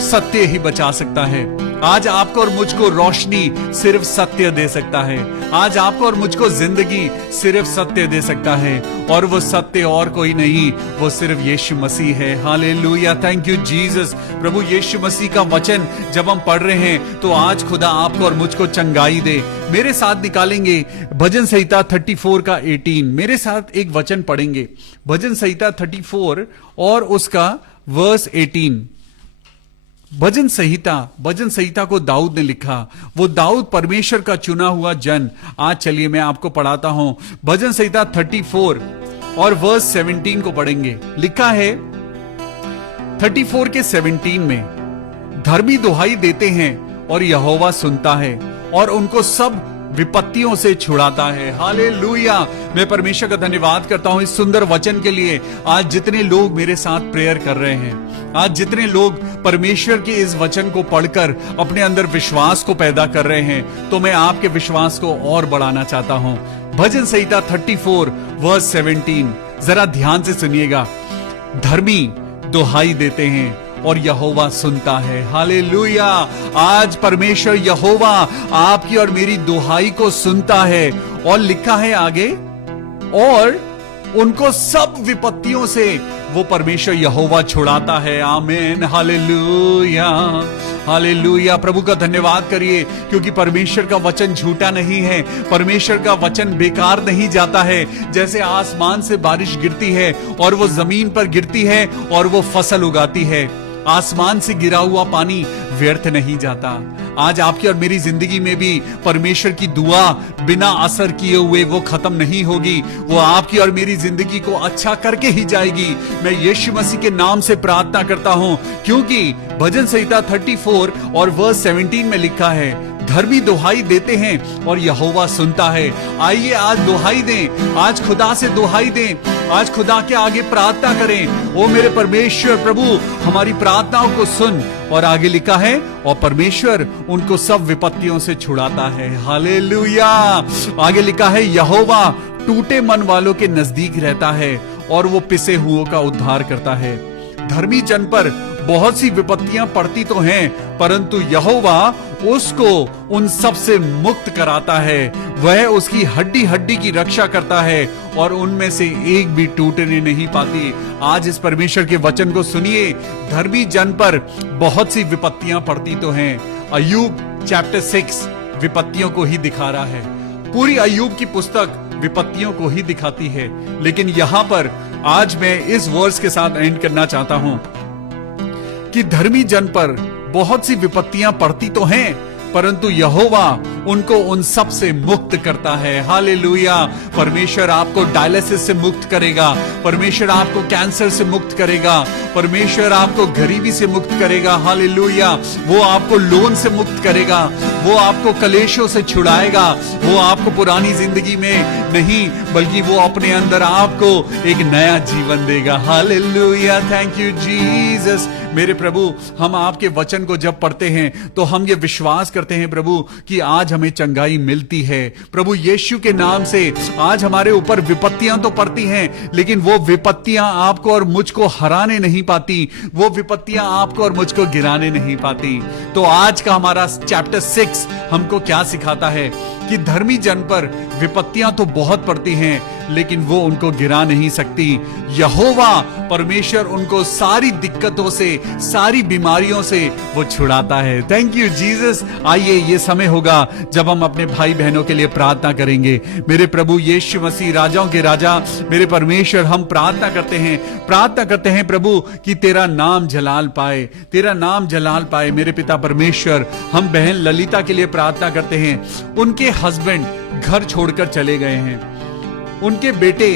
सत्य ही बचा सकता है। आज आपको और मुझको रोशनी सिर्फ सत्य दे सकता है। आज आपको और मुझको जिंदगी सिर्फ सत्य दे सकता है, और वो सत्य और कोई नहीं, वो सिर्फ यीशु मसीह है। Hallelujah, thank you Jesus. प्रभु यीशु मसीह का वचन जब हम पढ़ रहे हैं तो आज खुदा आपको और मुझको चंगाई दे। मेरे साथ निकालेंगे भजन संहिता 34 का 18। मेरे साथ एक वचन पढ़ेंगे, भजन संहिता 34 और उसका वर्स 18। भजन संहिता को दाऊद ने लिखा। वो दाऊद परमेश्वर का चुना हुआ जन। आज चलिए मैं आपको पढ़ाता हूं। भजन संहिता 34 और वर्स 17 को पढ़ेंगे। लिखा है 34 के 17 में, धर्मी दुहाई देते हैं और यहोवा सुनता है और उनको सब विपत्तियों से छुड़ाता है। हालेलुया। मैं परमेश्वर का धन्यवाद करता हूं इस सुंदर वचन के लिए। आज जितने लोग मेरे साथ प्रेयर कर रहे हैं, आज जितने लोग परमेश्वर के इस वचन को पढ़कर अपने अंदर विश्वास को पैदा कर रहे हैं, तो मैं आपके विश्वास को और बढ़ाना चाहता हूं। भजन संहिता 34 वर्स 17 जरा ध्यान से सुनिएगा। धर्मी दुहाई देते हैं और यहोवा सुनता है। हालेलुया। आज परमेश्वर यहोवा आपकी और मेरी दुहाई को सुनता है, और लिखा है आगे, और उनको सब विपत्तियों से वो परमेश्वर यहोवा छुड़ाता है। आमीन। Hallelujah, hallelujah. प्रभु का धन्यवाद करिए, क्योंकि परमेश्वर का वचन झूठा नहीं है। परमेश्वर का वचन बेकार नहीं जाता है। जैसे आसमान से बारिश गिरती है और वो जमीन पर गिरती है और वो फसल उगाती है, आसमान से गिरा हुआ पानी व्यर्थ नहीं जाता। आज आपकी और मेरी जिंदगी में भी परमेश्वर की दुआ बिना असर किए हुए वो खत्म नहीं होगी। वो आपकी और मेरी जिंदगी को अच्छा करके ही जाएगी। मैं यीशु मसीह के नाम से प्रार्थना करता हूं, क्योंकि भजन संहिता 34 और वर्स 17 में लिखा है, धर्मी दुहाई देते हैं और यहोवा सुनता है। आइए आज दुहाई दें, आज खुदा से दुहाई दें, आज खुदा के आगे प्रार्थना करें। ओ मेरे परमेश्वर प्रभु, हमारी प्रार्थनाओं को सुन। और आगे लिखा है, और परमेश्वर उनको सब विपत्तियों से छुड़ाता है। हालेलुया। आगे लिखा है, यहोवा टूटे मन वालों के नजदीक रहता है और वो पिसे हुओं का उद्धार करता है। धर्मी जन पर बहुत सी विपत्तियां पड़ती तो हैं, परंतु यहोवा उसको उन सब से मुक्त कराता है। वह उसकी हड्डी हड्डी की रक्षा करता है और उनमें से एक भी टूटने नहीं पाती। आज इस परमेश्वर के वचन को सुनिए। धर्मी जन पर बहुत सी विपत्तियां पड़ती तो हैं। अय्यूब चैप्टर 6 विपत्तियों को ही दिखा रहा है। पूरी अय्यूब की पुस्तक विपत्तियों को ही दिखाती है, लेकिन यहां पर आज मैं इस वर्स के साथ एंड करना चाहता हूं कि धर्मी जन पर बहुत सी विपत्तियां पड़ती तो हैं, परंतु यहोवा उनको उन सब से मुक्त करता है। हालेलुया। परमेश्वर आपको डायलिसिस से मुक्त करेगा, परमेश्वर आपको कैंसर से मुक्त करेगा, परमेश्वर आपको गरीबी से मुक्त करेगा। हालेलुया। वो आपको लोन से मुक्त करेगा, वो आपको कलेशों से छुड़ाएगा, वो आपको पुरानी जिंदगी में नहीं बल्कि वो अपने अंदर आपको एक नया जीवन देगा। हालेलुया। Thank you Jesus. मेरे प्रभु, हम आपके वचन को जब पढ़ते हैं तो हम ये विश्वास करते हैं प्रभु कि आज हमें चंगाई मिलती है। प्रभु यीशु के नाम से आज हमारे ऊपर विपत्तियां तो पड़ती हैं, लेकिन वो विपत्तियां आपको और मुझको हराने नहीं पाती, वो विपत्तियां आपको और मुझको गिराने नहीं पाती। तो आज का हमारा चैप्टर 6 हमको क्या सिखाता है कि धर्मी जन पर विपत्तियां तो बहुत पड़ती हैं, लेकिन वो उनको गिरा नहीं सकती। यहोवा परमेश्वर उनको सारी दिक्कतों से, सारी बीमारियों से वो छुड़ाता है। Thank you Jesus. आइए, ये समय होगा जब हम अपने भाई बहनों के लिए प्रार्थना करेंगे। मेरे प्रभु यीशु मसीह, राजाओं के राजा, मेरे परमेश्वर, हम प्रार्थना करते हैं प्रभु कि तेरा नाम जलाल पाए, तेरा नाम जलाल पाए। मेरे पिता परमेश्वर, हम बहन ललिता के लिए प्रार्थना करते हैं। उनके हस्बैंड घर छोड़कर चले गए हैं, उनके बेटे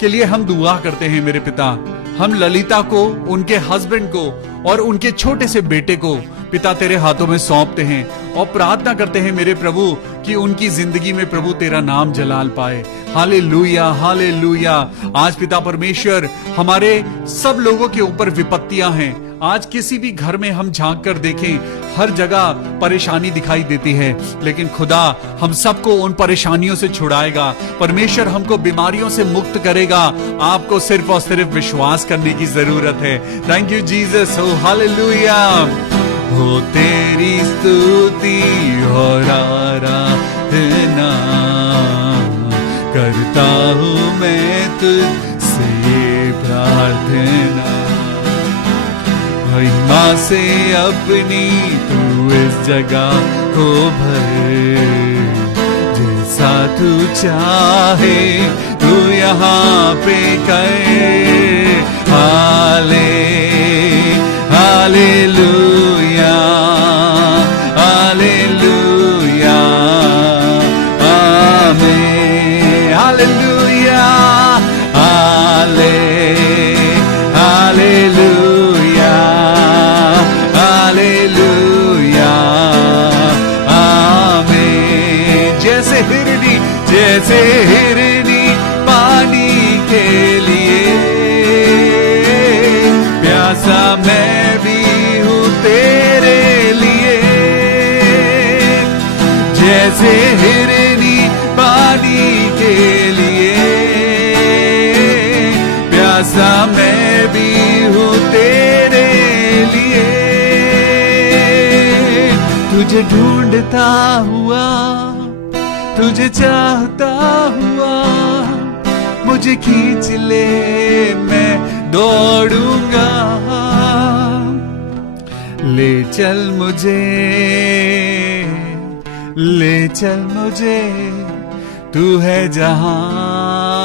के लिए हम दुआ करते हैं। मेरे पिता, हम ललिता को, उनके हस्बैंड को और उनके छोटे से बेटे को पिता तेरे हाथों में सौंपते हैं और प्रार्थना करते हैं मेरे प्रभु कि उनकी जिंदगी में प्रभु तेरा नाम जलाल पाए। Hallelujah, hallelujah. आज पिता परमेश्वर, हमारे सब लोगों के ऊपर विपत्तियां हैं। आज किसी भी घर में हम झांक कर देखें, हर जगह परेशानी दिखाई देती है, लेकिन खुदा हम सबको उन परेशानियों से छुड़ाएगा। परमेश्वर हमको बीमारियों से मुक्त करेगा। आपको सिर्फ और सिर्फ विश्वास करने की जरूरत है। Thank you Jesus. हो हालेलुया। हो तेरी स्तुति और आराधना करता हूँ मैं तुझसे प्रार्थना। महिमा से अपनी तू इस जगह को भर, जैसा तू चाहे तू यहाँ पे कर। हालेलुया, हालेलुया, आमीन। हालेलुया, हालेलुया, हालेलुया, आमीन। जैसे हिरनी पानी के लिए प्यासा मैं भी हूँ तेरे लिए। जैसे हिरनी पानी के लिए प्यासा मैं भी हूँ तेरे लिए। तुझे ढूंढता हुआ, तुझे चाहता हुआ, मुझे खींच ले, मैं दौड़ूंगा। ले चल मुझे, ले चल मुझे, तू है जहां,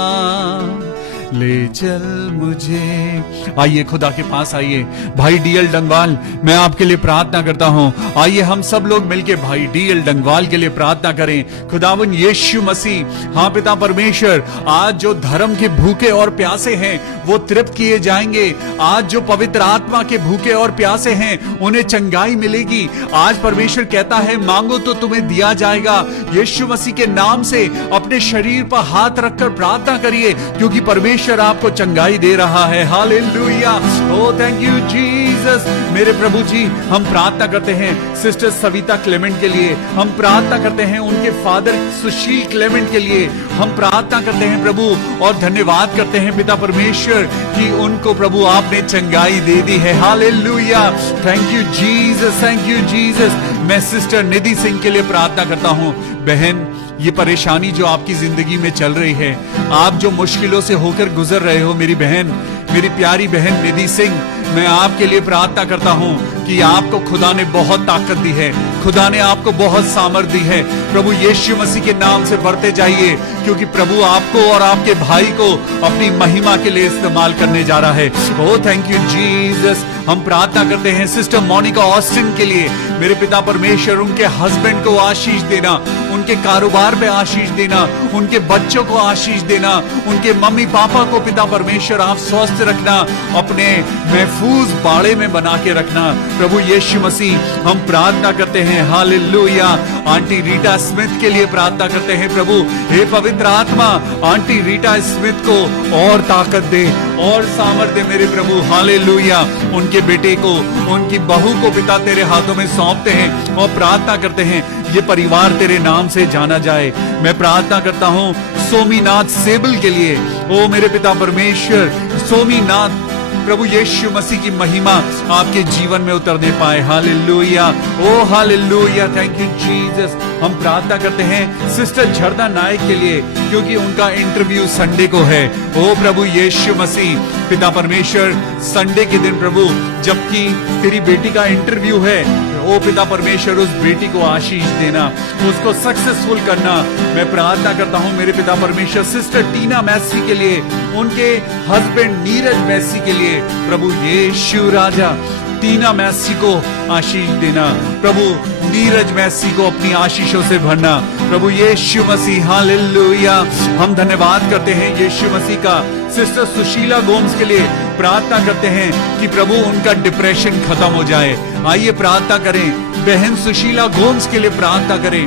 ले चल मुझे। आइए खुदा के पास आइए। भाई डीएल डंगवाल, मैं आपके लिए प्रार्थना करता हूं। आइए हम सब लोग मिलके भाई डीएल डंगवाल के लिए प्रार्थना करें। खुदावन यीशु मसीह, हाँ पिता परमेश्वर, आज जो धर्म के भूखे और प्यासे हैं वो तृप्त किए जाएंगे। आज जो पवित्र आत्मा के भूखे और प्यासे हैं उन्हें चंगाई मिलेगी। आज परमेश्वर कहता है मांगो तो तुम्हें दिया जाएगा। यीशु मसीह के नाम से अपने शरीर पर हाथ रखकर प्रार्थना करिए, क्योंकि परमेश्वर आपको चंगाई दे रहा है। Hallelujah. Oh thank you Jesus. मेरे प्रभु जी, हम प्रार्थना करते हैं सिस्टर सविता क्लेमेंट के लिए, हम प्रार्थना करते हैं उनके फादर सुशील क्लेमेंट के लिए, हम प्रार्थना करते हैं प्रभु और धन्यवाद करते हैं पिता परमेश्वर कि उनको प्रभु आपने चंगाई दे दी है। Hallelujah. Thank you Jesus, thank you Jesus. मैं सिस्टर निधि सिंह के लिए प्रार्थना करता हूं। बहन, ये परेशानी जो आपकी जिंदगी में चल रही है, आप जो मुश्किलों से होकर गुजर रहे हो, मेरी बहन, मेरी प्यारी बहन निधि सिंह, मैं आपके लिए प्रार्थना करता हूं कि आपको खुदा ने बहुत ताकत दी है, खुदा ने आपको बहुत सामर्थ दी है। प्रभु यीशु मसीह के नाम से बढ़ते जाइए, क्योंकि प्रभु आपको और आपके भाई को अपनी महिमा के लिए इस्तेमाल करने जा रहा है। Oh thank you Jesus. हम प्रार्थना करते हैं सिस्टर मोनिका ऑस्टिन के लिए। मेरे पिता परमेश्वर उनके हस्बैंड को आशीष देना, उनके कारोबार पे आशीष देना, उनके बच्चों को आशीष देना, उनके मम्मी पापा को पिता परमेश्वर आप स्वस्थ रखना, अपने महफूज बाड़े में बना के रखना। प्रभु यीशु मसीह हम प्रार्थना करते हैं, हालेलुया। आंटी रीटा स्मिथ के लिए प्रार्थना करते हैं प्रभु, हे पवित्र आत्मा आंटी रीटा स्मिथ को और ताकत दे और सामर्थ दे मेरे प्रभु, हालेलुया। उनके बेटे को, उनकी बहू को पिता तेरे हाथों में सौंपते हैं और प्रार्थना करते हैं ये परिवार तेरे नाम से जाना जाए। मैं प्रार्थना करता हूं सोमीनाथ सेबल के लिए। ओ मेरे पिता परमेश्वर, सोमीनाथ प्रभु यीशु मसीह की महिमा आपके जीवन में उतरने पाए, hallelujah. Oh hallelujah, thank you Jesus. हम प्रार्थना करते हैं सिस्टर झरना नायक के लिए, क्योंकि उनका इंटरव्यू संडे को है। ओ प्रभु यीशु मसीह पिता परमेश्वर, संडे के दिन प्रभु जबकि तेरी बेटी का इंटरव्यू है, ओ पिता परमेश्वर उस बेटी को आशीष देना, उसको सक्सेसफुल करना। मैं प्रार्थना करता हूं मेरे पिता परमेश्वर सिस्टर टीना मैसी के लिए, उनके हस्बैंड नीरज मैसी के लिए। प्रभु यीशु राजा टीना मैसी को आशीष देना, प्रभु नीरज मैसी को अपनी आशीषों से भरना। प्रभु यीशु मसीह, हालेलुया। हम धन्यवाद करते हैं यीशु मसीह का सिस्टर सुशीला गोम्स के लिए। प्रार्थना करते हैं कि प्रभु उनका डिप्रेशन खत्म हो जाए। आइए प्रार्थना करें, बहन सुशीला गोम्स के लिए प्रार्थना करें।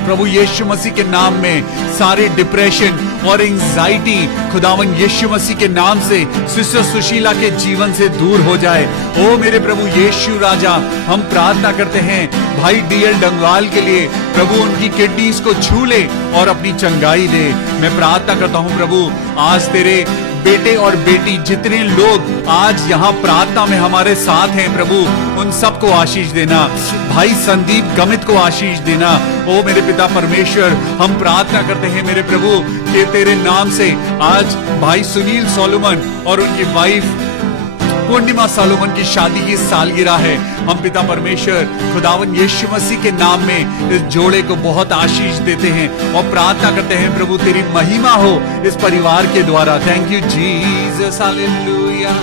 प्रभु यीशु मसीह के नाम में सारे डिप्रेशन और एंजाइटी खुदावन यीशु मसीह के नाम से सिस्टर सुशीला के जीवन से दूर हो जाए। ओ मेरे प्रभु यीशु राजा, हम प्रार्थना करते हैं भाई डीएल डंगवाल के लिए, प्रभु उनकी किडनीज को छू ले और अपनी चंगाई दे। मैं प्रार्थना करता हूं प्रभु आज तेरे बेटे और बेटी जितने लोग आज यहाँ प्रार्थना में हमारे साथ हैं प्रभु, उन सबको आशीष देना। भाई संदीप गमित को आशीष देना। ओ मेरे पिता परमेश्वर, हम प्रार्थना करते हैं मेरे प्रभु कि तेरे नाम से आज भाई सुनील सोलोमन और उनकी वाइफ पूर्णिमा सोलोमन की शादी की सालगिरह है। हम पिता परमेश्वर खुदावन यीशु मसीह के नाम में इस जोड़े को बहुत आशीष देते हैं और प्रार्थना करते हैं प्रभु तेरी महिमा हो इस परिवार के द्वारा। Thank you Jesus, hallelujah,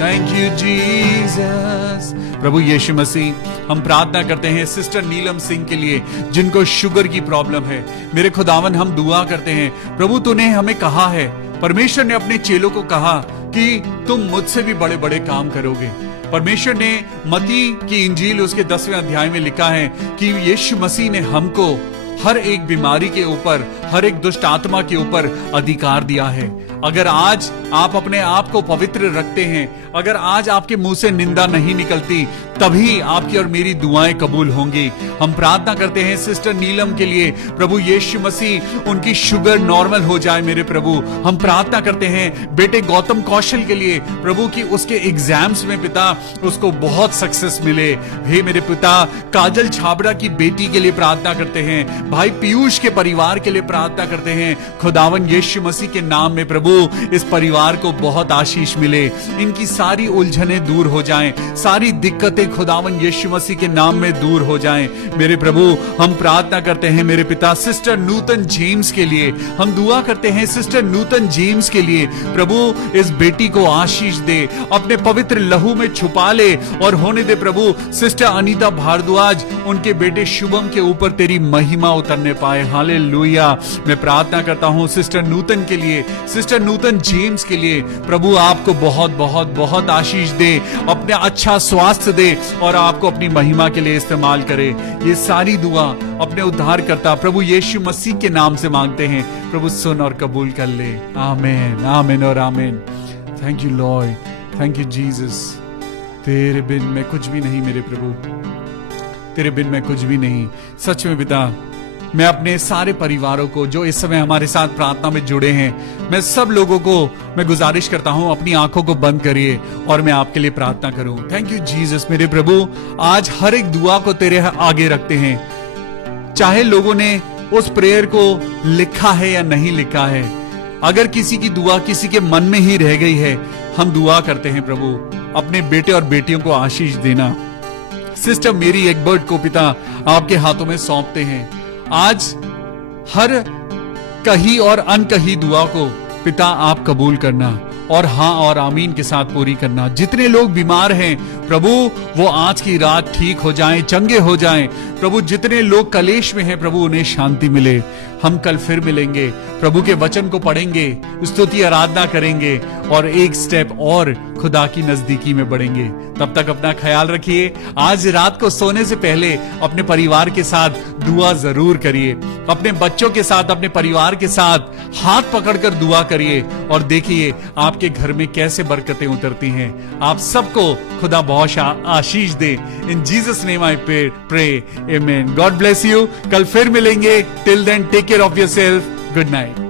thank you Jesus. प्रभु यीशु मसीह, हम प्रार्थना करते हैं सिस्टर नीलम सिंह के लिए जिनको शुगर की प्रॉब्लम है। मेरे खुदावन, हम दुआ करते हैं प्रभु, तूने हमें कहा है, परमेश्वर ने अपने चेलों को कहा कि तुम मुझसे भी बड़े बड़े काम करोगे। परमेश्वर ने मत्ती की इंजील उसके 10वें अध्याय में लिखा है कि यीशु मसीह ने हमको हर एक बीमारी के ऊपर, हर एक दुष्ट आत्मा के ऊपर अधिकार दिया है। अगर आज आप अपने आप को पवित्र रखते हैं, अगर आज आपके मुंह से निंदा नहीं निकलती, तभी आपकी और मेरी दुआएं कबूल होंगी। हम प्रार्थना करते हैं सिस्टर नीलम के लिए, प्रभु यीशु मसीह उनकी शुगर नॉर्मल हो जाए मेरे प्रभु। हम प्रार्थना करते हैं बेटे गौतम कौशल के लिए प्रभु की उसके एग्जाम्स में पिता उसको बहुत सक्सेस मिले। हे मेरे पिता, काजल छाबड़ा की बेटी के लिए प्रार्थना करते हैं, भाई पीयूष के परिवार के लिए प्रार्थना करते हैं। खुदावन यीशु मसीह के नाम में प्रभु इस परिवार को बहुत आशीष मिले, इनकी सारी उलझनें दूर हो जाएं, सारी दिक्कतें खुदावन यीशु मसीह के नाम में दूर हो जाएं। मेरे प्रभु, हम प्रार्थना करते हैं मेरे पिता सिस्टर नूतन जेम्स के लिए। हम दुआ करते हैं सिस्टर नूतन जेम्स के लिए, प्रभु इस बेटी को आशीष दे, अपने पवित्र लहू में छुपा ले और होने दे प्रभु सिस्टर अनीता भारद्वाज, उनके बेटे शुभम के ऊपर तेरी महिमा उतरने पाए। हालेलुया। मैं प्रार्थना करता हूं सिस्टर नूतन के लिए, सिस्टर नूतन जेम्स के लिए, प्रभु आपको बहुत बहुत बहुत आशीष दे, अपने अच्छा स्वास्थ्य दे और आपको अपनी महिमा के लिए इस्तेमाल करे। ये सारी दुआ अपने उद्धारकर्ता प्रभु यीशु मसीह के नाम से मांगते हैं। प्रभु सुन और कबूल कर ले। आमीन, आमीन और आमीन। Thank you Lord, thank you Jesus. तेरे बिन मैं कुछ भी नहीं मेरे प्रभु, तेरे बिन मैं कुछ भी नहीं। सच में पिता, मैं अपने सारे परिवारों को जो इस समय हमारे साथ प्रार्थना में जुड़े हैं, मैं सब लोगों को मैं गुजारिश करता हूं अपनी आंखों को बंद करिए और मैं आपके लिए प्रार्थना करूं। Thank you Jesus. मेरे प्रभु, आज हर एक दुआ को तेरे आगे रखते हैं, चाहे लोगों ने उस प्रेयर को लिखा है या नहीं लिखा है। अगर किसी की दुआ किसी के मन में ही रह गई है, हम दुआ करते हैं प्रभु अपने बेटे और बेटियों को आशीष देना। सिस्टर मेरी एग्बर्ट को पिता आपके हाथों में सौंपते हैं। आज हर कही और अनकही दुआ को पिता आप कबूल करना और हाँ और आमीन के साथ पूरी करना। जितने लोग बीमार हैं प्रभु, वो आज की रात ठीक हो जाएं, चंगे हो जाएं। प्रभु जितने लोग कलेश में हैं प्रभु, उन्हें शांति मिले। हम कल फिर मिलेंगे, प्रभु के वचन को पढ़ेंगे, स्तुति आराधना करेंगे और एक स्टेप और खुदा की नजदीकी में बढ़ेंगे। तब तक अपना ख्याल रखिए। आज रात को सोने से पहले अपने परिवार के साथ दुआ जरूर करिए। अपने बच्चों के साथ, अपने परिवार के साथ हाथ पकड़कर दुआ करिए और देखिए आपके घर में कैसे बरकतें उतरती हैं। आप सबको खुदा बहुत आशीष दे। In Jesus name I pray, amen. God bless you. कल फिर मिलेंगे। Till then take care of yourself. Good night.